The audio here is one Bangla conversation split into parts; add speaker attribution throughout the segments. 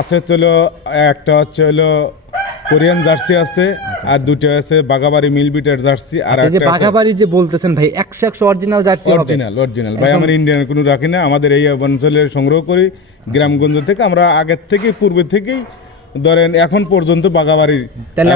Speaker 1: আছে চলো একটা হচ্ছে হলো কোরিয়ান জার্সি আছে আর দুটো আছে বাগাবাড়ি মিলবিটের জার্সি আর
Speaker 2: আচ্ছা যে
Speaker 1: একটা আছে
Speaker 2: বাঘাবাড়ি যে বলতেছেন ভাই একশো একশো অরিজিনাল জার্সি হবে।
Speaker 1: অরিজিনাল অরিজিনাল ভাই আমরা ইন্ডিয়ান কোনো রাখি না আমাদের এই অঞ্চলে সংগ্রহ করি গ্রামগঞ্জ থেকে আমরা আগের থেকে পূর্বে থেকেই ধরেন এখন পর্যন্ত বাগাবাড়ি
Speaker 2: তাহলে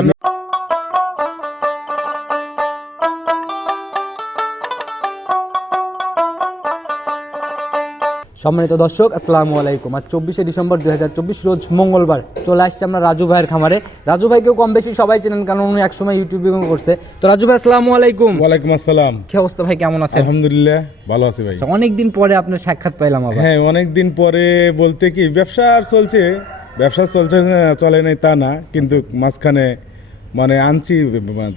Speaker 2: সম্মানিত দর্শক আসসালামু আলাইকুম। আর চব্বিশে ডিসেম্বর চব্বিশ রোজ মঙ্গলবার চলে আসছে আমরা রাজু ভাইয়ের খামারে। রাজু ভাইকেও কম বেশি সবাই চেনেন কারণ উনি একসময় ইউটিউবে করছে। তো রাজু ভাই আসসালামু আলাইকুম।
Speaker 1: ওয়ালাইকুম আসসালাম।
Speaker 2: কি অবস্থা ভাই কেমন আছেন?
Speaker 1: আলহামদুলিল্লাহ ভালো আছি ভাই।
Speaker 2: অনেকদিন পরে আপনার সাক্ষাৎ পাইলাম আবার।
Speaker 1: হ্যাঁ অনেক দিন পরে বলতে কি ব্যবসা আর চলছে। ব্যবসা চলছে চলে নাই তা না কিন্তু মাঝখানে মানে আনছি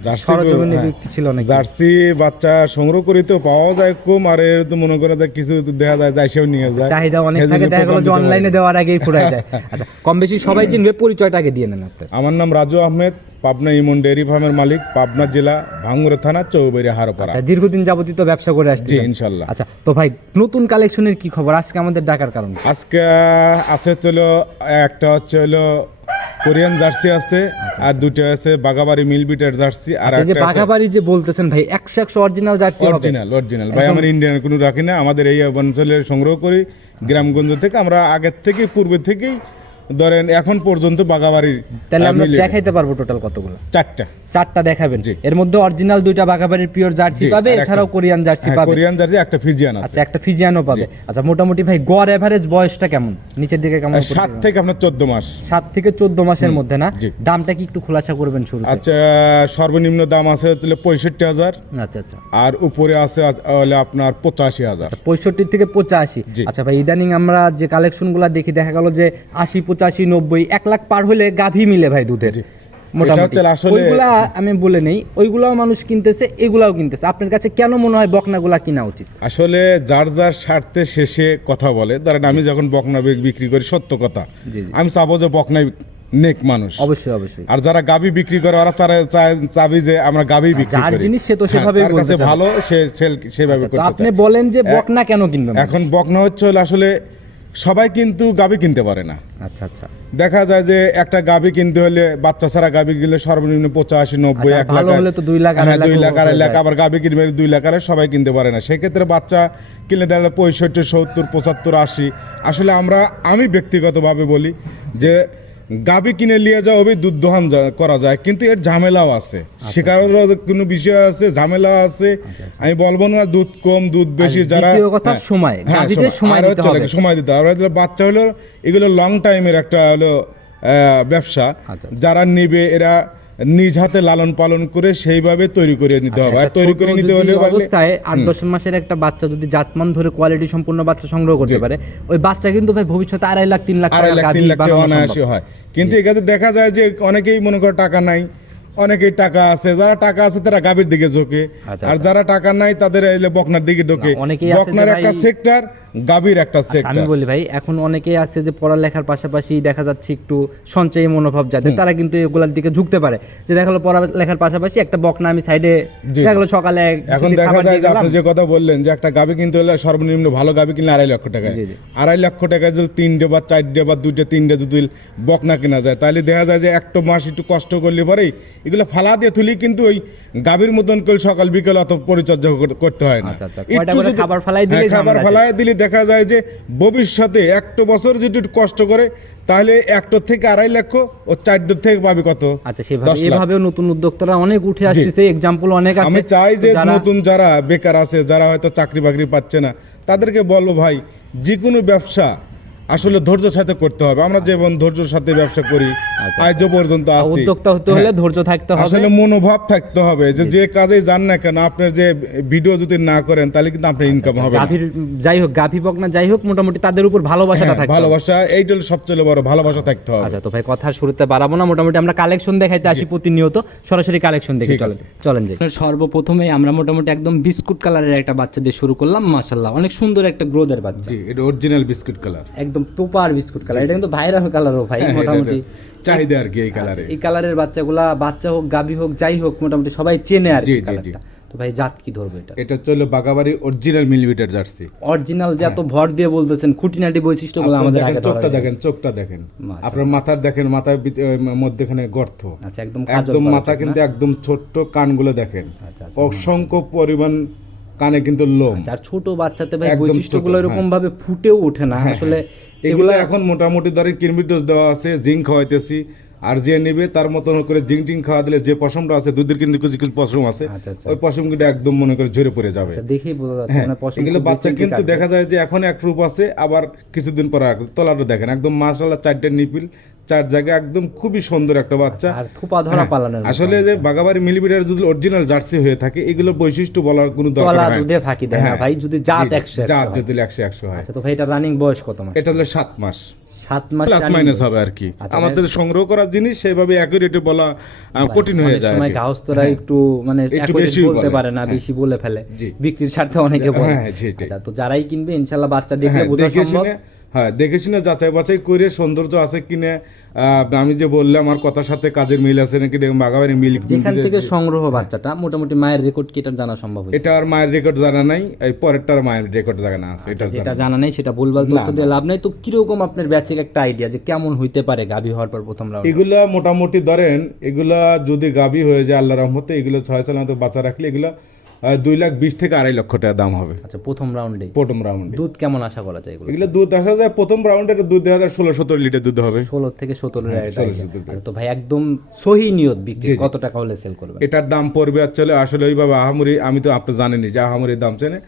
Speaker 1: জার্সি
Speaker 2: সরজমিনে
Speaker 1: হ্যাঁ,
Speaker 2: ছিল
Speaker 1: জার্সি বাচ্চা সংগ্রহ করি তো পাওয়া যায় কম আর এর তো মনে করে কিছু দেখা যায় যাইসেও নিয়ে যায়।
Speaker 2: চাহিদা অনেক থাকে দেখা গেলো যে অনলাইনে দেওয়ার আগেই ফুরাই যায়। আচ্ছা কম বেশি সবাই চিনবে পরিচয়টা আগে দিয়ে নেন আপনার
Speaker 1: আমার নাম রাজু আহমেদ পাবনা ইমন ডেয়ারি ফার্মের মালিক পাবনা জেলা ভাঙ্গুরা থানা চৌবেরি হারোপাড়া
Speaker 2: আচ্ছা দীর্ঘদিন যাবতীয় তো ব্যবসা করে আসছি
Speaker 1: ইনশাল্লাহ।
Speaker 2: আচ্ছা তো ভাই নতুন কালেকশনের কি খবর? আজকে আমাদের ডাকার কারণ?
Speaker 1: আজকে আছে হলো একটা হচ্ছে হলো কোরিয়ান জার্সি আছে আর দুটো আছে বাগাবাড়ি মিলবিটের জার্সি আর
Speaker 2: আচ্ছা যে
Speaker 1: একটা আছে
Speaker 2: বাঘাবাড়ি যে বলতেছেন ভাই একশো একশো অরিজিনাল জার্সি
Speaker 1: অরিজিনাল অরিজিনাল ভাই আমরা ইন্ডিয়ান কোনো রাখি না আমাদের এই অঞ্চলে সংগ্রহ করি গ্রামগঞ্জ থেকে আমরা আগের থেকে পূর্বে থেকেই ধরেন এখন পর্যন্ত বাগাবাড়ি
Speaker 2: তাহলে আমরা দেখাইতে পারব টোটাল কতগুলো?
Speaker 1: চারটা।
Speaker 2: চারটা দেখাবেন।
Speaker 1: জি।
Speaker 2: এর মধ্যে অরিজিনাল দুইটা বাঘাবাড়ির পিওর জার্সি পাবে এছাড়াও কোরিয়ান জার্সি
Speaker 1: হ্যাঁ,
Speaker 2: পাবে।
Speaker 1: কোরিয়ান জার্সি একটা ফিজিয়ান আছে।
Speaker 2: আচ্ছা একটা ফিজিয়ানও পাবে। আচ্ছা মোটামুটি ভাই গড় এভারেজ বয়সটা কেমন? নিচের দিকে কেমন
Speaker 1: আর সাত থেকে আপনার চোদ্দ মাস।
Speaker 2: সাত থেকে চোদ্দ মাসের মধ্যে না? দামটা কি একটু খোলাসা করবেন শুরু
Speaker 1: আচ্ছা সর্বনিম্ন দাম আছে তাহলে পঁয়ষট্টি হাজার।
Speaker 2: আচ্ছা আচ্ছা।
Speaker 1: আর উপরে আছে হলে আপনার পঁচাশি হাজার।
Speaker 2: আচ্ছা পঁয়ষট্টি থেকে পঁচাশি।
Speaker 1: জি।
Speaker 2: আচ্ছা ভাই ইদানিং আমরা যে কালেকশনগুলো দেখি দেখা গেল যে আশি পঁচাশি নব্বই এক লাখ পার হলে গাভী মিলে ভাই দুধের মোটামুটি। ওইগুলা আমি বলে নেই ওইগুলাও মানুষ কিনতেছে এগুলাও কিনতেছে। আপনার কাছে কেন মনে হয় বকনাগুলা কিনা উচিত?
Speaker 1: আসলে যার যার স্বার্থে শেষে কথা বলে ধরেন আমি যখন বকনা বিক্রি করি সত্য কথা। আমি চাবো যে বকনাই নেক মানুষ।
Speaker 2: অবশ্যই অবশ্যই।
Speaker 1: আর যারা গাবি বিক্রি করে ওরা চাবি যে আমরা গাবি বিক্রি করি।
Speaker 2: জিনিস সে তো
Speaker 1: হ্যাঁ,
Speaker 2: সেভাবেই
Speaker 1: কাছে
Speaker 2: চাবে।
Speaker 1: ভালো সে সেল- সেভাবে করতে
Speaker 2: আপনি বলেন যে বকনা কেন কিনবেন?
Speaker 1: এখন বকনা হচ্ছে আসলে সবাই কিন্তু গাভী কিনতে পারে না।
Speaker 2: আচ্ছা আচ্ছা।
Speaker 1: দেখা যায় যে একটা গাভী কিনতে হলে বাচ্চা ছাড়া গাবি কিনলে সর্বনিম্ন পঁচাশি নব্বই
Speaker 2: আচ্ছা,
Speaker 1: এক লাখ
Speaker 2: হলে তো দুই লাখ,
Speaker 1: হ্যাঁ, দুই লাখ আড়াই লাখ আবার গাভী কিনবে দুই লাখ আড়াই সবাই কিনতে পারে না। সেক্ষেত্রে বাচ্চা কিনলে দেখা যায় পঁয়ষট্টি সত্তর পঁচাত্তর আশি। আসলে আমরা আমি ব্যক্তিগতভাবে বলি যে গাবি কিনে নিয়ে যাওয়া হবে দুধ দোহান করা যায়। কিন্তু এর ঝামেলাও আছে।
Speaker 2: শিকারের
Speaker 1: শেখারও কোনো বিষয় আছে ঝামেলা আছে। আমি বলব না দুধ কম দুধ বেশি যারা হ্যাঁ,
Speaker 2: সময়। গাবিতে সময়। দিতে হবে।
Speaker 1: সময় দিতে হবে। আর বাচ্চা হলো এগুলো লং টাইমের একটা হলো আহ, ব্যবসা।
Speaker 2: আচ্ছা।
Speaker 1: যারা নেবে এরা নিজ হাতে লালন পালন করে সেইভাবে তৈরি করে নিতে হবে। আর তৈরি করে নিতে হলে
Speaker 2: অবস্থায় আট দশ মাসের একটা বাচ্চা যদি জাতমান ধরে কোয়ালিটি সম্পূর্ণ বাচ্চা সংগ্রহ করতে পারে ওই বাচ্চা কিন্তু ভাই ভবিষ্যতে আড়াই লাখ তিন লাখ
Speaker 1: আড়াই লাখ তিন লাখ টাকা অনায়াসে হয়। কিন্তু এখানে দেখা যায় যে অনেকেই মনে করে টাকা নাই অনেকেই টাকা আছে। যারা টাকা আছে তারা গাভীর দিকে ঝোঁকে।
Speaker 2: আচ্ছা,
Speaker 1: আর
Speaker 2: আচ্ছা।
Speaker 1: যারা টাকা নাই তাদের বকনার দিকে ঢোকে। বকনার একটা সেক্টর গাভীর একটা
Speaker 2: আচ্ছা, আমি
Speaker 1: সেক্টর
Speaker 2: বলি ভাই এখন অনেকেই আছে যে পড়ালেখার পাশাপাশি দেখা যাচ্ছে একটু সঞ্চয়ী মনোভাব যাদের তারা কিন্তু এগুলার দিকে ঝুঁকতে পারে। যে দেখা গেলো পড়ালেখার পাশাপাশি একটা বকনা আমি সাইডে দেখা গেলো সকালে
Speaker 1: এখন দেখা যায় যে আপনি যে কথা বললেন যে একটা গাভী কিনতে হলে সর্বনিম্ন ভালো গাভী কিনলে আড়াই লক্ষ টাকা। আড়াই লক্ষ টাকা যদি তিনটে বা চারটে বা দুইটে তিনটে যদি বকনা কেনা যায় তাহলে দেখা যায় যে একটা মাস একটু কষ্ট করলে পরেই এগুলো ফালা দিয়ে তুলি কিন্তু ওই গাভীর মতন করে সকাল বিকেল অত পরিচর্যা কর- করতে হয় না।
Speaker 2: আচ্ছা, আচ্ছা।
Speaker 1: একটু
Speaker 2: খাবার ফালাই
Speaker 1: হ্যাঁ, খাবার
Speaker 2: ঝামেলা
Speaker 1: ফালাই দিলে দেখা যায় যে ভবিষ্যতে একটা বছর যদি কষ্ট করে তাহলে একটা থেকে আড়াই লক্ষ ও চারটোর থেকে পাবে কত?
Speaker 2: আচ্ছা সেভাবে। এভাবেও নতুন উদ্যোক্তারা অনেক উঠে আসতেছে এক্সাম্পল অনেক আছে।
Speaker 1: আমি চাই যে নতুন যারা বেকার আছে যারা হয়তো চাকরি বাকরি পাচ্ছে না তাদেরকে বলব ভাই যে কোনো ব্যবসা আসলে ধৈর্যের সাথে করতে হবে। আমরা যেমন ধৈর্যের সাথে ব্যবসা করি
Speaker 2: আচ্ছা,
Speaker 1: আজও পর্যন্ত আছি।
Speaker 2: উদ্যোক্তা হতে হলে
Speaker 1: হ্যাঁ।
Speaker 2: ধৈর্য থাকতে হবে।
Speaker 1: আসলে মনোভাব থাকতে হবে যে যে কাজে যান না কেন আপনার যে ভিডিও যদি না করেন তাহলে কিন্তু আপনার ইনকাম হবে না।
Speaker 2: গাভীর যাই হোক গাভী বকনা যাই হোক মোটামুটি তাদের উপর ভালোবাসাটা
Speaker 1: হ্যাঁ,
Speaker 2: থাকতে
Speaker 1: ভালোবাসা এইটা হলো সবচেয়ে বড় ভালোবাসা থাকতে হবে।
Speaker 2: আচ্ছা তো ভাই কথা শুরুতে বাড়াবো না। মোটামুটি আমরা কালেকশন দেখাইতে আসি প্রতিনিয়ত। সরাসরি কালেকশন দেখে চলেন। চলেন যাই। সর্বপ্রথমে আমরা মোটামুটি একদম বিস্কুট কালারের একটা বাচ্চা দিয়ে শুরু করলাম মাশাল্লাহ অনেক সুন্দর একটা গ্রোদের বাচ্চা।
Speaker 1: জি এটা অরিজিনাল বিস্কুট কালার।
Speaker 2: একদম প্রপার বিস্কুট কালার এটা কিন্তু ভাইরাল কালারও ভাই
Speaker 1: হ্যাঁ,
Speaker 2: মোটামুটি।
Speaker 1: চাহিদা আর কি এই কালারে
Speaker 2: আচ্ছা, এই কালারের বাচ্চাগুলা বাচ্চা হোক গাভী হোক যাই হোক মোটামুটি সবাই চেনে আর কি কালারটা তো তো ভাই জাত কি ধরবে এটা?
Speaker 1: এটা চলো Bagabari original millimetre jersey.
Speaker 2: Original যে এত ভর দিয়ে বলতেছেন খুঁটিনাটি বৈশিষ্ট্যগুলো আমাদের আগে
Speaker 1: চোখটা দেখেন চোখটা দেখেন। আপনার মাথার দেখেন মাথার মধ্যেখানে গর্ত।
Speaker 2: আচ্ছা একদম
Speaker 1: একদম মাথা কিন্তু একদম ছোট্ট কানগুলো দেখেন।
Speaker 2: আচ্ছা আচ্ছা
Speaker 1: অসংখ্য পরিমাণ কানে কিন্তু লোম।
Speaker 2: আচ্ছা, আর ছোট বাচ্চাতে ভাই বৈশিষ্ট্যগুলো এরকম ভাবে ফুটেও ওঠে না
Speaker 1: হ্যাঁ,
Speaker 2: আসলে
Speaker 1: এগুলো
Speaker 2: এগুলো
Speaker 1: এখন মোটামুটি ধরেন কিরমির ডোজ দেওয়া আছে জিঙ্ক খাওয়াইতেছি। আর যে নিবে তার মতন করে জিঙ্ক টিং খাওয়া দিলে যে পশমটা আছে দুধের কিন্তু কিছু কিছু পশম আছে
Speaker 2: আচ্ছা আচ্ছা।
Speaker 1: ওই পশম কিন্তু একদম মনে করে ঝরে পড়ে যাবে।
Speaker 2: দেখেই বোঝা যাচ্ছে
Speaker 1: হ্যাঁ
Speaker 2: মানে পশম
Speaker 1: এগুলো বাচ্চা কিন্তু দেখা যায় যে এখন এক রূপ আছে আবার কিছুদিন পর তলাটা দেখেন একদম মাশাআল্লাহ চারটে নিপিল চার জায়গায় একদম খুবই সুন্দর একটা বাচ্চা।
Speaker 2: আর থোপা ধরা
Speaker 1: হ্যাঁ,
Speaker 2: পালানোর মতো।
Speaker 1: আসলে যে বাগাবাড়ি মিলিমিটার যদি অরিজিনাল জার্সি হয়ে থাকে এগুলো বৈশিষ্ট্য বলার কোনো দরকার হয়
Speaker 2: দুধে ফাঁকি দেয় না
Speaker 1: হ্যাঁ।
Speaker 2: ভাই যদি জাত
Speaker 1: জি,
Speaker 2: একশো
Speaker 1: জাত যদি একশো একশো হয়।
Speaker 2: আচ্ছা তো ভাই এটা রানিং বয়স কত মাস?
Speaker 1: এটা হলো সাত মাস।
Speaker 2: সাত মাস
Speaker 1: প্লাস মাইনাস হবে আর কি।
Speaker 2: আচ্ছা,
Speaker 1: আমাদের সংগ্রহ করার জিনিস সেভাবে অ্যাকুরেটে বলা কঠিন হয়ে যায়
Speaker 2: সময় একটু মানে
Speaker 1: একটু
Speaker 2: accurate
Speaker 1: বেশিও
Speaker 2: বলতে পারে না
Speaker 1: হ্যাঁ।
Speaker 2: বেশি বলে ফেলে। বিক্রির স্বার্থে অনেকে বলে।
Speaker 1: হ্যাঁ,
Speaker 2: আচ্ছা তো যারাই কিনবে ইনশাল্লাহ বাচ্চা দেখলে
Speaker 1: হ্যাঁ,
Speaker 2: বোঝা সম্ভব।
Speaker 1: হ্যাঁ দেখে শুনে যাচাই বাছাই করে সৌন্দর্য আছে কিনে আমি যে বললাম আমার কথার সাথে কাজের মিল আছে নাকি বাগাবাড়ি মিল
Speaker 2: যেখান থেকে সংগ্রহ বাচ্চাটা মোটামুটি মায়ের রেকর্ড কি এটা জানা সম্ভব
Speaker 1: এটা আর মায়ের রেকর্ড জানা নাই এই পরেরটার মায়ের রেকর্ড জানা আছে এটা
Speaker 2: আচ্ছা, যেটা জানা নেই। সেটা ভুলভাল তথ্য দিয়ে লাভ নাই। তো কীরকম আপনার বেসিক একটা আইডিয়া যে কেমন হইতে পারে গাভী হওয়ার পর প্রথম রাউন্ড
Speaker 1: এগুলা মোটামুটি ধরেন এগুলা যদি গাবি হয়ে যায় আল্লাহ রহমতে এগুলো ছয় মতো বাচ্চা রাখলে এগুলো দুই লাখ বিশ থেকে আড়াই লক্ষ টাকা দাম হবে।
Speaker 2: আচ্ছা প্রথম রাউন্ডে
Speaker 1: প্রথম রাউন্ডে
Speaker 2: দুধ কেমন আশা করা যায় এগুলো
Speaker 1: এগুলো দুধ আসা যায় প্রথম রাউন্ডের দুধ দেখা যায় ষোলো সতেরো লিটার দুধ হবে।
Speaker 2: ষোলো থেকে সতেরো
Speaker 1: হ্যাঁ,
Speaker 2: হাজার
Speaker 1: 16
Speaker 2: টাকা।
Speaker 1: সতেরো
Speaker 2: তো ভাই একদম সহি নিয়ত বিক্রি। কত টাকা হলে সেল করবে
Speaker 1: এটার দাম পড়বে আসলে আসলে ওইভাবে আহামরি আমি তো আপনি জানেনি যে আহামরির দাম চেনে।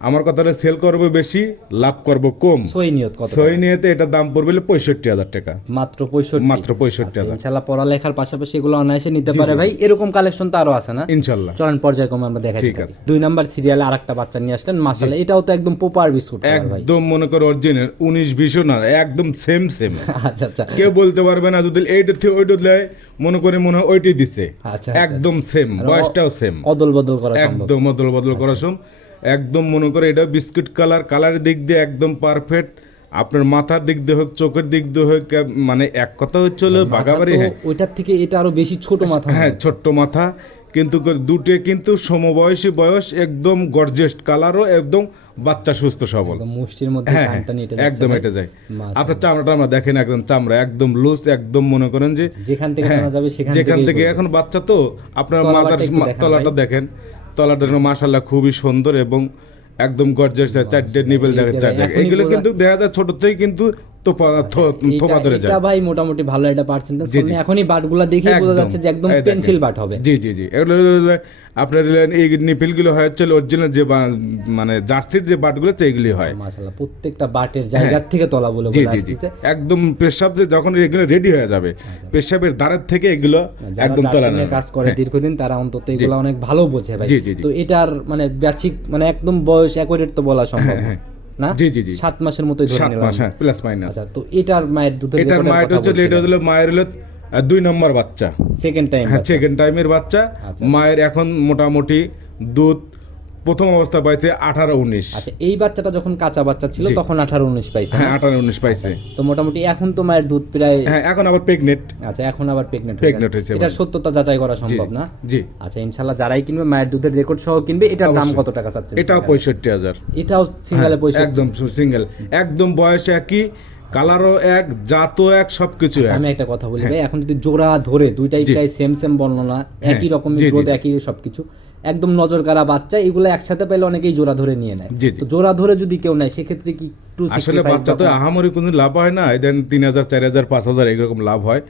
Speaker 1: আমার কথা হলো সেল করব বেশি লাভ করব কম।
Speaker 2: সহি নিয়ত কত
Speaker 1: সই নিয়েতে এটার দাম পড়বে পঁয়ষট্টি হাজার টাকা।
Speaker 2: মাত্র পঁয়ষট্টি?
Speaker 1: মাত্র পঁয়ষট্টি হাজার।
Speaker 2: ইনশাল্লাহ পড়ালেখার পাশাপাশি এগুলো অনায়াসে নিতে পারে ভাই। এরকম কালেকশন তো আরও আছে না?
Speaker 1: ইনশাল্লাহ।
Speaker 2: চলেন পর্যায়ক্রমে আমরা দেখাই
Speaker 1: ঠিক আছে।
Speaker 2: দুই নাম্বার সিরিয়ালে আরেকটা বাচ্চা নিয়ে আসলেন মাসাল্লাহ এটাও তো একদম পোপার বিস্কুট ভাই।
Speaker 1: একদম মনে করো অরিজিনাল উনিশ বিশও না একদম সেম সেম
Speaker 2: আচ্ছা আচ্ছা।
Speaker 1: কেউ বলতে পারবে না যদি এইটা থেকে ওইটা দেয় মনে করে মনে হয় ওইটাই দিচ্ছে
Speaker 2: আচ্ছা
Speaker 1: একদম সেম বয়সটাও সেম
Speaker 2: অদল বদল করা সম্ভব।
Speaker 1: একদম অদল বদল করা সম একদম মনে করে এটা বিস্কুট কালার কালারের দিক দিয়ে একদম পারফেক্ট আপনার মাথার দিক দিয়ে হোক চোখের দিক দিয়ে হোক মানে এক কথা হচ্ছে হলো বাগাবাড়ি হ্যাঁ।
Speaker 2: ওইটার থেকে এটা আরও বেশি ছোট মাথা
Speaker 1: হ্যাঁ ছোট্ট মাথা। কিন্তু দুটে কিন্তু সমবয়সী বয়স একদম গর্জেস কালারও একদম বাচ্চা সুস্থ সবল।
Speaker 2: মুষ্টির মধ্যে
Speaker 1: হ্যাঁ
Speaker 2: কানটা
Speaker 1: একদম এটা যায়। আপনার চামড়াটা আমরা দেখেন একদম চামড়া একদম লুজ একদম মনে করেন যে
Speaker 2: যেখান থেকে
Speaker 1: হ্যাঁ, যেখান থেকে এখন বাচ্চা তো আপনার মাথার তলাটা দেখেন। তলাটা মাসাল্লাহ খুবই সুন্দর এবং একদম গর্জের চারটে নিবেল চার এগুলো কিন্তু দেখা যায় ছোট থেকে কিন্তু থোপা ধরে যায়
Speaker 2: এটা ভাই মোটামুটি ভালো একটা পার্সেন্টেজ। এখনই বাটগুলা দেখেই বোঝা যাচ্ছে যে একদম পেন্সিল বাট হবে।
Speaker 1: জি জি জি। এগুলো আপনার এই নিপিলগুলো হয় হচ্ছে অরিজিনাল যে মানে জার্সির যে বাটগুলো সেইগুলি হয়।
Speaker 2: মাশাআল্লাহ প্রত্যেকটা বাটের জায়গা থেকে তলা বলে
Speaker 1: জি জি জি। একদম পেশাব যে যখন এগুলো রেডি হয়ে যাবে পেশাবের দ্বারের থেকে এগুলো একদম তোলা
Speaker 2: কাজ করে দীর্ঘদিন তারা অন্তত এগুলো অনেক ভালো বোঝে ভাই। তো এটার মানে ব্যাচিক মানে একদম বয়স অ্যাকোরেট তো বলা সম্ভব।
Speaker 1: হ্যাঁ,
Speaker 2: না?
Speaker 1: জি, জি, জি।
Speaker 2: সাত মাসের মতোই
Speaker 1: সাত মাস হ্যাঁ প্লাস মাইনাস
Speaker 2: আচ্ছা তো এটার মায়ের দুধের
Speaker 1: এটার মায়ের হচ্ছে এটা হলো মায়ের হলো দুই নম্বর বাচ্চা।
Speaker 2: সেকেন্ড টাইম
Speaker 1: হ্যাঁ সেকেন্ড টাইমের বাচ্চা।
Speaker 2: আচ্ছা।
Speaker 1: মায়ের এখন মোটামুটি দুধ প্রথম অবস্থা পাইছে আঠারো উনিশ।
Speaker 2: আচ্ছা এই বাচ্চাটা যখন কাঁচা বাচ্চা ছিল তখন আঠারো উনিশ পাইছে
Speaker 1: হ্যাঁ আঠারো উনিশ পাইছে।
Speaker 2: তো মোটামুটি এখন তো মায়ের দুধ প্রায়
Speaker 1: হ্যাঁ এখন আবার প্রেগনেন্ট
Speaker 2: আচ্ছা এখন আবার প্রেগনেন্ট
Speaker 1: Pregnant হয়েছে
Speaker 2: এটার সত্যতা যাচাই করা সম্ভব না?
Speaker 1: জি।
Speaker 2: আচ্ছা ইনশাল্লাহ যারাই কিনবে মায়ের দুধের রেকর্ড সহ কিনবে এটার দাম কত টাকা চাচ্ছে
Speaker 1: এটাও পঁয়ষট্টি হাজার।
Speaker 2: এটাও সিঙ্গেলে পয়সা
Speaker 1: হ্যাঁ, একদম সিঙ্গেল একদম বয়স একই কালারও এক জাতও এক সবকিছু এক।
Speaker 2: আমি একটা কথা বলি ভাই এখন যদি জোড়া ধরে দুইটাই
Speaker 1: হ্যাঁ।
Speaker 2: প্রায় সেম সেম বর্ণনা একই রকমের গ্রোথ একই সবকিছু একদম নজর কাড়া বাচ্চা এগুলো একসাথে পেলে অনেকেই জোড়া ধরে নিয়ে নেয়। তো জোড়া ধরে যদি কেউ নেয় সেক্ষেত্রে কি
Speaker 1: আসলে বাচ্চা তো আহামরি কোনো লাভ হয় না দেন তিন হাজার চার হাজার পাঁচ হাজার এরকম লাভ হয়।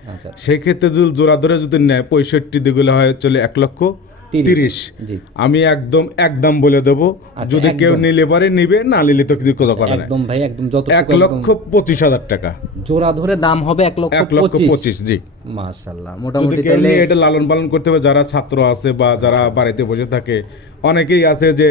Speaker 1: সেক্ষেত্রে যদি জোড়া ধরে যদি নেয় পঁয়ষট্টি দিগুলো হয় চলে এক লক্ষ
Speaker 2: তিরিশ।
Speaker 1: আমি একদম একদম বলে দেবো
Speaker 2: আচ্ছা,
Speaker 1: যদি কেউ নিলে পারে নিবে না নিলে তো কিছু কথা করে
Speaker 2: একদম ভাই একদম যত
Speaker 1: এক লক্ষ পঁচিশ হাজার টাকা।
Speaker 2: জোড়া ধরে দাম হবে এক লক্ষ
Speaker 1: এক লক্ষ
Speaker 2: পঁচিশ।
Speaker 1: জি।
Speaker 2: মাশাল্লাহ মোটামুটি
Speaker 1: এটা লালন পালন করতে হবে যারা ছাত্র আছে বা যারা বাড়িতে বসে থাকে অনেকেই আছে যে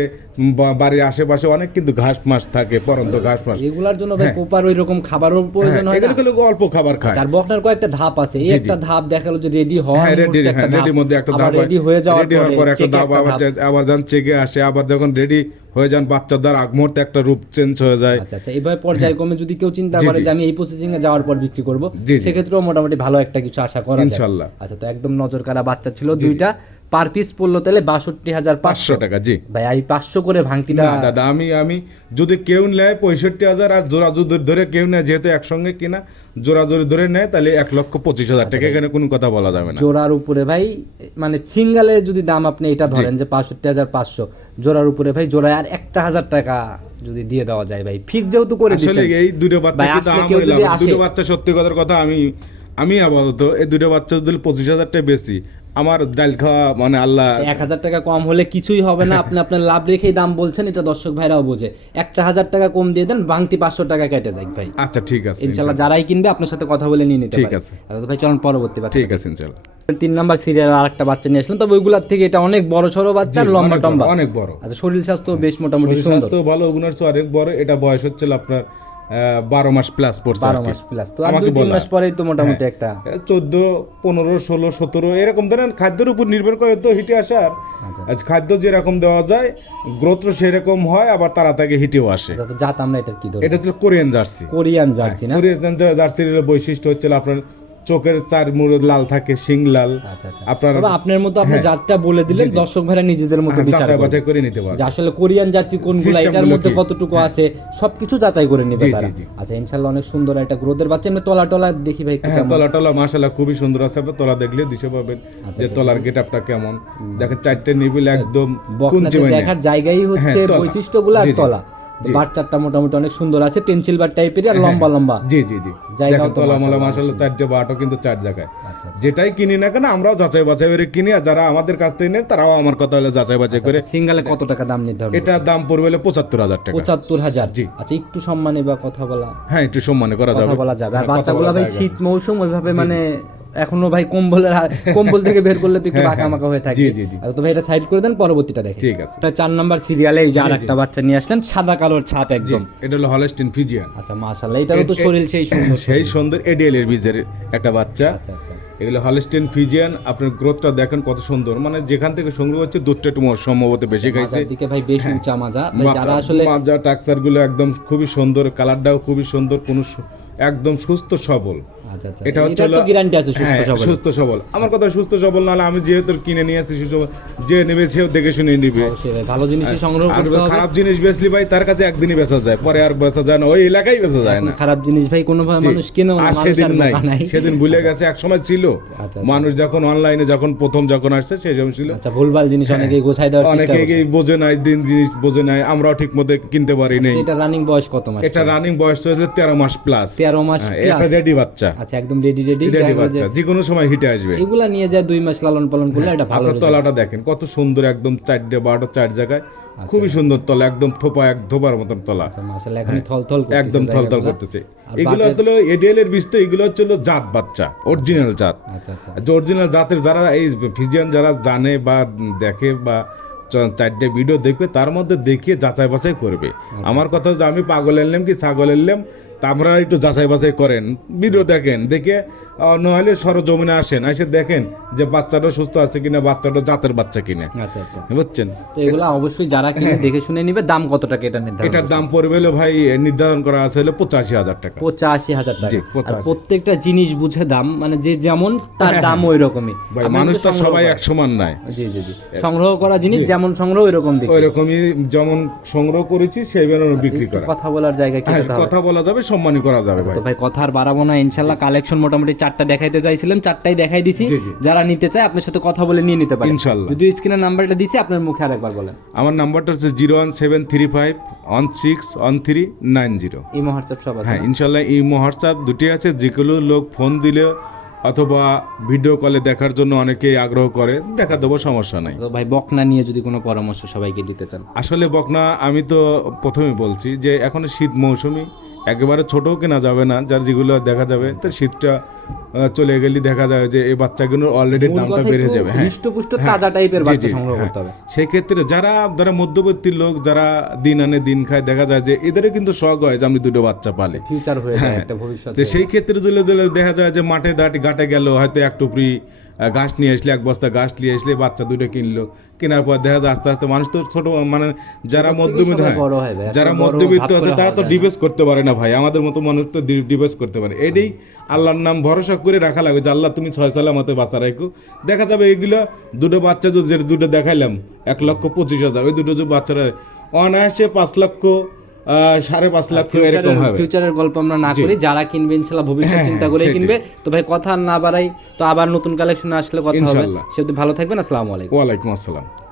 Speaker 1: বাড়ির আশেপাশে অনেক কিন্তু ঘাস মাস থাকে পরন্ত ঘাস মাস
Speaker 2: এগুলার জন্য ভাই প্রপার ওই রকম খাবারও প্রয়োজন হয়
Speaker 1: হ্যাঁ, এগুলো গুলো অল্প খাবার খায়।
Speaker 2: আর বকনার কয়েকটা ধাপ আছে এই। একটা ধাপ দেখাল যে রেডি হওয়ার
Speaker 1: হ্যাঁ রেডি হ্যাঁ রেডির মধ্যে একটা ধাপ
Speaker 2: রেডি হয়ে যাওয়ার
Speaker 1: রেডি হওয়ার পরে একটা ধাপ আবার। আবার যখন চেকে আসে আবার যখন রেডি হয়ে যান বাচ্চাদের আগ মুহূর্তে একটা রূপ চেঞ্জ হয়ে যায়।
Speaker 2: আচ্ছা আচ্ছা এভাবে পর্যায়ক্রমে যদি কেউ চিন্তা করে যে আমি এই প্রসেসিং এ যাওয়ার পর বিক্রি করব। সেক্ষেত্রেও মোটামুটি ভালো একটা কিছু আশা করা যায়।
Speaker 1: ইনশাল্লাহ।
Speaker 2: আচ্ছা তো একদম নজর কাড়া বাচ্চা ছিল দুইটা। পার পিস পড়ল তাহলে বাষট্টি হাজার
Speaker 1: পাঁচশো। টাকা জি।
Speaker 2: ভাই এই পাঁচশো করে ভাঙতিটা
Speaker 1: না দাদা আমি আমি যদি কেউ নেয় পঁয়ষট্টি হাজার আর জোড়া যদি ধরে কেউ নেয় যেহেতু একসঙ্গে কিনা জোড়া জোরে ধরে নেয় তাহলে এক লক্ষ পঁচিশ হাজার টাকা। এখানে কোনো কথা বলা যাবে না।
Speaker 2: জোড়ার উপরে ভাই মানে সিঙ্গালে যদি দাম আপনি এটা ধরেন যে পাঁচষট্টি হাজার পাঁচশো জোড়ার উপরে ভাই জোড়ায় আর একটা হাজার টাকা যদি দিয়ে দেওয়া যায় ভাই ফিক্স যেহেতু করে
Speaker 1: আসলে এই দুটো বাচ্চা আম দুটো বাচ্চা সত্যি কথার কথা আমি আমি আপাতত এই দুটো বাচ্চা যদি পঁচিশ হাজার টাকা বেশি আমার ডাল খাওয়া মানে আল্লাহ
Speaker 2: এক হাজার টাকা কম হলে কিছুই হবে না। আপনি আপনার লাভ রেখেই দাম বলছেন এটা দর্শক ভাইরাও বোঝে। একটা হাজার টাকা কম দিয়ে দেন বাংতি পাঁচশো টাকা কেটে যাক ভাই।
Speaker 1: আচ্ছা ঠিক আছে
Speaker 2: ইনশাল্লাহ যারাই কিনবে আপনার সাথে কথা বলে নিয়ে নিতে
Speaker 1: ঠিক আছে।
Speaker 2: ভাই চলুন পরবর্তী
Speaker 1: ঠিক আছে ইনশাল্লাহ।
Speaker 2: তিন নাম্বার সিরিয়াল আর একটা বাচ্চা নিয়ে আসলাম তবে ওইগুলার থেকে এটা অনেক বড় সড়ো বাচ্চা লম্বা টম্বা।
Speaker 1: অনেক বড়।
Speaker 2: আচ্ছা শরীর স্বাস্থ্য বেশ মোটামুটি
Speaker 1: স্বাস্থ্য ভালো ওগুলোর অনেক বড় এটা বয়স হচ্ছিল আপনার বারো মাস প্লাস পড়ছে
Speaker 2: বারো মাস প্লাস তো
Speaker 1: আমাকে
Speaker 2: তিন মাস পরেই তো মোটামুটি
Speaker 1: হ্যাঁ।
Speaker 2: একটা
Speaker 1: চোদ্দ পনেরো ষোলো সতেরো এরকম ধরেন খাদ্যের উপর নির্ভর করে তো হিটে আসার।
Speaker 2: আচ্ছা
Speaker 1: খাদ্য যেরকম দেওয়া যায় গ্রোথ সেরকম হয় আবার তাড়াতাড়ি হিটেও আসে।
Speaker 2: আচ্ছা, জাত আমরা এটা কি
Speaker 1: এটা হচ্ছে কোরিয়ান জার্সি
Speaker 2: কোরিয়ান জার্সি না?
Speaker 1: কোরিয়ান জার্সির বৈশিষ্ট্য হচ্ছে আপনার চোখের চার মুড় লাল থাকে শিং লাল
Speaker 2: আচ্ছা আচ্ছা
Speaker 1: আপনার
Speaker 2: আপনার মতো আপনি
Speaker 1: হ্যাঁ।
Speaker 2: জাতটা বলে দিলেন। দর্শক ভাইরা নিজেদের মতো
Speaker 1: হ্যাঁ,
Speaker 2: বিচার
Speaker 1: বাছাই করে নিতে পারবে
Speaker 2: আসলে কোরিয়ান জার্সি কোনগুলো
Speaker 1: এটারগুলো
Speaker 2: মধ্যে
Speaker 1: হ্যাঁ।
Speaker 2: কতটুকু আছে সবকিছু যাচাই করে নিতে
Speaker 1: জি।
Speaker 2: আচ্ছা ইনশাআল্লাহ অনেক সুন্দর একটা গ্রোথের বাচ্চা আমি তলা টলা দেখি ভাই
Speaker 1: হ্যাঁ
Speaker 2: কেমন।
Speaker 1: তলা টলা মাশাল্লাহ খুবই সুন্দর আছে আপনি তলা দেখলে দিশে পাবেন
Speaker 2: আচ্ছা,
Speaker 1: যে তলার গেট আপটা কেমন দেখেন চারটে নিবিল একদম মানে
Speaker 2: দেখার জায়গাই হচ্ছে
Speaker 1: হ্যাঁ।
Speaker 2: বৈশিষ্ট্যগুলো আর। তলা বাচ্চাটা মোটামুটি অনেক সুন্দর আছে পেন্সিল বার টাইপের আর লম্বা লম্বা।
Speaker 1: জি জি জি।
Speaker 2: তো মাশাআল্লাহ
Speaker 1: চারটে বাটও কিন্তু চার জায়গায়।
Speaker 2: আচ্ছা
Speaker 1: যেটাই কিনি না কেন আমরাও যাচাই বাছাই করে কিনি আর যারা আমাদের কাছ থেকে নেন তারাও আমার কথা হলে যাচাই বাছাই করে
Speaker 2: সিঙ্গালে কত টাকা দাম নির্ধারণ
Speaker 1: এটার দাম পড়বে হলো পঁচাত্তর হাজার টাকা।
Speaker 2: পঁচাত্তর হাজার?
Speaker 1: জি।
Speaker 2: আচ্ছা একটু সম্মানে বা কথা বলা?
Speaker 1: হ্যাঁ একটু সম্মানে করা যাবে।
Speaker 2: কথা বলা যাবে। আর
Speaker 1: হ্যাঁ,
Speaker 2: বাচ্চাগুলো ভাই শীত মৌসুম ওইভাবে মানে এখনও ভাই কম্বলের কম্বল থেকে বের করলে তো একটু
Speaker 1: হ্যাঁ,
Speaker 2: বাঁকা মাকা হয়ে থাকে।
Speaker 1: জি, জি, জি।
Speaker 2: আর তো ভাই এটা সাইড করে দেন পরবর্তীটা দেখে
Speaker 1: ঠিক আছে।
Speaker 2: এটা চার নাম্বার সিরিয়ালে এই যে আর একটা বাচ্চা নিয়ে আসলেন সাদা কালোর ছাপ একদম।
Speaker 1: এটা হলো হলস্টিন ফিজিয়ান
Speaker 2: আচ্ছা মাশাআল্লাহ এটারও তো শরীর সেই সুন্দর
Speaker 1: সেই সুন্দর এডিএল এর বীজের একটা বাচ্চা।
Speaker 2: আচ্ছা আচ্ছা।
Speaker 1: এগুলো হলস্টিন ফিজিয়ান আপনার গ্রোথটা দেখেন কত সুন্দর। মানে যেখান থেকে সংগ্রহ হচ্ছে দুধটা একটু সম্ভবত বেশি খাইছে।
Speaker 2: মাজার দিকে ভাই বেশ
Speaker 1: হ্যাঁ।
Speaker 2: উঁচা মাজা। যারা আসলে
Speaker 1: মাজা টাকচারগুলো একদম খুবই সুন্দর কালারটাও খুবই সুন্দর কোন একদম সুস্থ সবল।
Speaker 2: আচ্ছা আচ্ছা
Speaker 1: এটা হচ্ছে
Speaker 2: গ্যারান্টি আছে সুস্থ
Speaker 1: হ্যাঁ,
Speaker 2: সবল।
Speaker 1: সুস্থ সবল। আমার কথা সুস্থ সবল নাহলে আমি যেহেতু কিনে নিয়ে আসি সুস্থ যে নেবে সেও দেখে শুনে নিবে।
Speaker 2: ভালো জিনিসই সংগ্রহ
Speaker 1: আর
Speaker 2: করতে হবে।
Speaker 1: খারাপ জিনিস বেচলি ভাই তার কাছে একদিনই বেচা যায় পরে আর বেচা যায় না। ওই এলাকায় বেচা যায় না।
Speaker 2: খারাপ জিনিস ভাই কোনো মানুষ না
Speaker 1: সেদিন নাই। সেদিন ভুলে গেছে এক সময় ছিল।
Speaker 2: আচ্ছা,
Speaker 1: মানুষ যখন অনলাইনে যখন প্রথম যখন আসছে সেই সময় ছিল।
Speaker 2: আচ্ছা ভুলভাল জিনিস অনেকেই গোছাই দেওয়ার চেষ্টা
Speaker 1: অনেকে
Speaker 2: করছে।
Speaker 1: বোঝে নাই দিন জিনিস বোঝে নাই আমরাও ঠিক মতো কিনতে পারি নাই।
Speaker 2: এটা রানিং বয়স কত মাস?
Speaker 1: এটা রানিং বয়স হচ্ছে তেরো মাস প্লাস
Speaker 2: তেরো মাস
Speaker 1: এটা রেডি বাচ্চা।
Speaker 2: আচ্ছা একদম রেডি রেডি
Speaker 1: রেডি বাচ্চা যে কোনো সময় হিটে আসবে।
Speaker 2: এগুলা নিয়ে যায় দুই মাস লালন পালন করলে এটা ভালো
Speaker 1: তলাটা দেখেন কত সুন্দর একদম চারটে বারোটা চার জায়গায় খুবই সুন্দর তলা একম থোপা এক থোপার মতন তলা।
Speaker 2: আচ্ছা এখন থল থল করতেছে
Speaker 1: হ্যাঁ, একদম থলথল করতেছে। এগুলো হলো এডিএল এর বীজ তো এগুলো হচ্ছে জাত বাচ্চা অরিজিনাল জাত।
Speaker 2: আচ্ছা আচ্ছা।
Speaker 1: যে অরিজিনাল জাতের যারা এই ফিজিয়ান যারা জানে বা দেখে বা চারটে ভিডিও দেখবে তার মধ্যে দেখিয়ে যাচাই বাছাই করবে।
Speaker 2: আচ্ছা,
Speaker 1: আমার কথা হচ্ছে আমি পাগল এনলাম কি ছাগল এনলাম তা আমরা একটু যাচাই বাছাই করেন ভিডিও দেখেন দেখে নইলে সরজমিনে আসেন এসে দেখেন যে বাচ্চাটা সুস্থ আছে কিনা বাচ্চাটা জাতের বাচ্চা কিনা।
Speaker 2: আচ্ছা আচ্ছা।
Speaker 1: বুঝছেন?
Speaker 2: তো এগুলো অবশ্যই যারা কিনে দেখে শুনে নিবে দাম কত টাকা এটা নির্ধারণ
Speaker 1: হ্যাঁ। এটার দাম পড়বে হলো ভাই নির্ধারণ করা আছে হলো পঁচাশি হাজার টাকা।
Speaker 2: পঁচাশি হাজার টাকা। আর প্রত্যেকটা জিনিস বুঝে দাম মানে যে যেমন তার
Speaker 1: হ্যাঁ,
Speaker 2: দাম
Speaker 1: হ্যাঁ।
Speaker 2: ওই রকমই
Speaker 1: মানুষ তো সবাই এক সমান নাই।
Speaker 2: জি জি জি। সংগ্রহ করা জিনিস যেমন সংগ্রহ ওই রকম দেখি
Speaker 1: ওই রকমই যেমন সংগ্রহ করেছি সেই বেরোনো বিক্রি করা।
Speaker 2: কথা বলার জায়গা
Speaker 1: হ্যাঁ?
Speaker 2: কথা
Speaker 1: বলা যাবে সম্মানই করা যাবে ভাই
Speaker 2: তো ভাই। কথা আর বাড়াবো না ইনশাল্লাহ কালেকশন মোটামুটি চারটা দেখাইতে চাইছিলেন চারটাই দেখাই দিছি। যারা নিতে চায় আপনার সাথে কথা বলে নিয়ে নিতে পারে।
Speaker 1: ইনশাল্লাহ।
Speaker 2: যদি স্ক্রিনের নাম্বারটা দিছি আপনার মুখে আরেকবার বলেন।
Speaker 1: আমার নাম্বারটা হচ্ছে zero one seven three five one six one three nine zero.
Speaker 2: এই হোয়াটসঅ্যাপ সব আছে
Speaker 1: হ্যাঁ ইনশাল্লাহ এই হোয়াটসঅ্যাপ দুটি আছে যেগুলো লোক ফোন দিলে অথবা ভিডিও কলে দেখার জন্য অনেকেই আগ্রহ করে দেখা দেবো সমস্যা নাই।
Speaker 2: তো ভাই বকনা নিয়ে যদি কোনো পরামর্শ সবাইকে দিতে চান।
Speaker 1: আসলে বকনা আমি তো প্রথমে বলছি যে এখন শীত মৌসুমি একেবারে ছোটও কেনা যাবে না যার যেগুলো দেখা যাবে তো শীতটা চলে গেলে দেখা যাবে যে এই বাচ্চাগুলোর অলরেডি দামটা বেড়ে যাবে হ্যাঁ। হ্যাঁ,
Speaker 2: তাজা টাইপের বাচ্চা সংগ্রহ
Speaker 1: হ্যাঁ।
Speaker 2: করতে হবে।
Speaker 1: সেই ক্ষেত্রে যারা যারা মধ্যবর্তী লোক যারা দিন আনে দিন খায় দেখা যায় যে এদেরও কিন্তু শখ হয় যে আমি দুটো বাচ্চা পালে।
Speaker 2: ফিউচার হয়ে যায়
Speaker 1: হ্যাঁ।
Speaker 2: একটা ভবিষ্যৎ
Speaker 1: সেই ক্ষেত্রে দিলে দিলে দেখা যায় যে মাঠে দাঁটি ঘাটে গেল হয়তো এক আহ, ঘাস নিয়ে আসলে এক বস্তা ঘাস নিয়ে আসলে বাচ্চা দুটো কিনলো। কেনার পর দেখা যায় আস্তে আস্তে মানুষ তো ছোট মানে যারা মধ্যবিত্ত হ্যাঁ,
Speaker 2: হয়
Speaker 1: যারা মধ্যবিত্ত আছে তারা তো। ডিভোর্স করতে পারে না ভাই আমাদের মতো মানুষ তো ডিভোর্স করতে পারে। এটাই আল্লাহর নাম ভরসা করে রাখা লাগবে যে আল্লাহ তুমি ছয় সালে আমাদের বাচ্চা রাখো। দেখা যাবে এগুলো দুটো বাচ্চা যদি যেটা দুটো দেখাইলাম এক লক্ষ পঁচিশ হাজার ওই দুটো যে বাচ্চারা অনায়াসে পাঁচ লক্ষ সাড়ে পাঁচ লাখ এরকম হবে।
Speaker 2: ফিউচারের গল্প আমরা না করি যারা কিনবে ইনশাল্লাহ ভবিষ্যৎ
Speaker 1: হ্যাঁ,
Speaker 2: চিন্তা করে কিনবে। তো ভাই কথা না বাড়াই তো আবার নতুন কালেকশনে আসলে কথা হবে। সেহেতু ভালো থাকবেন আসসালামু আলাইকুম।
Speaker 1: ওয়ালাইকুম আসসালাম।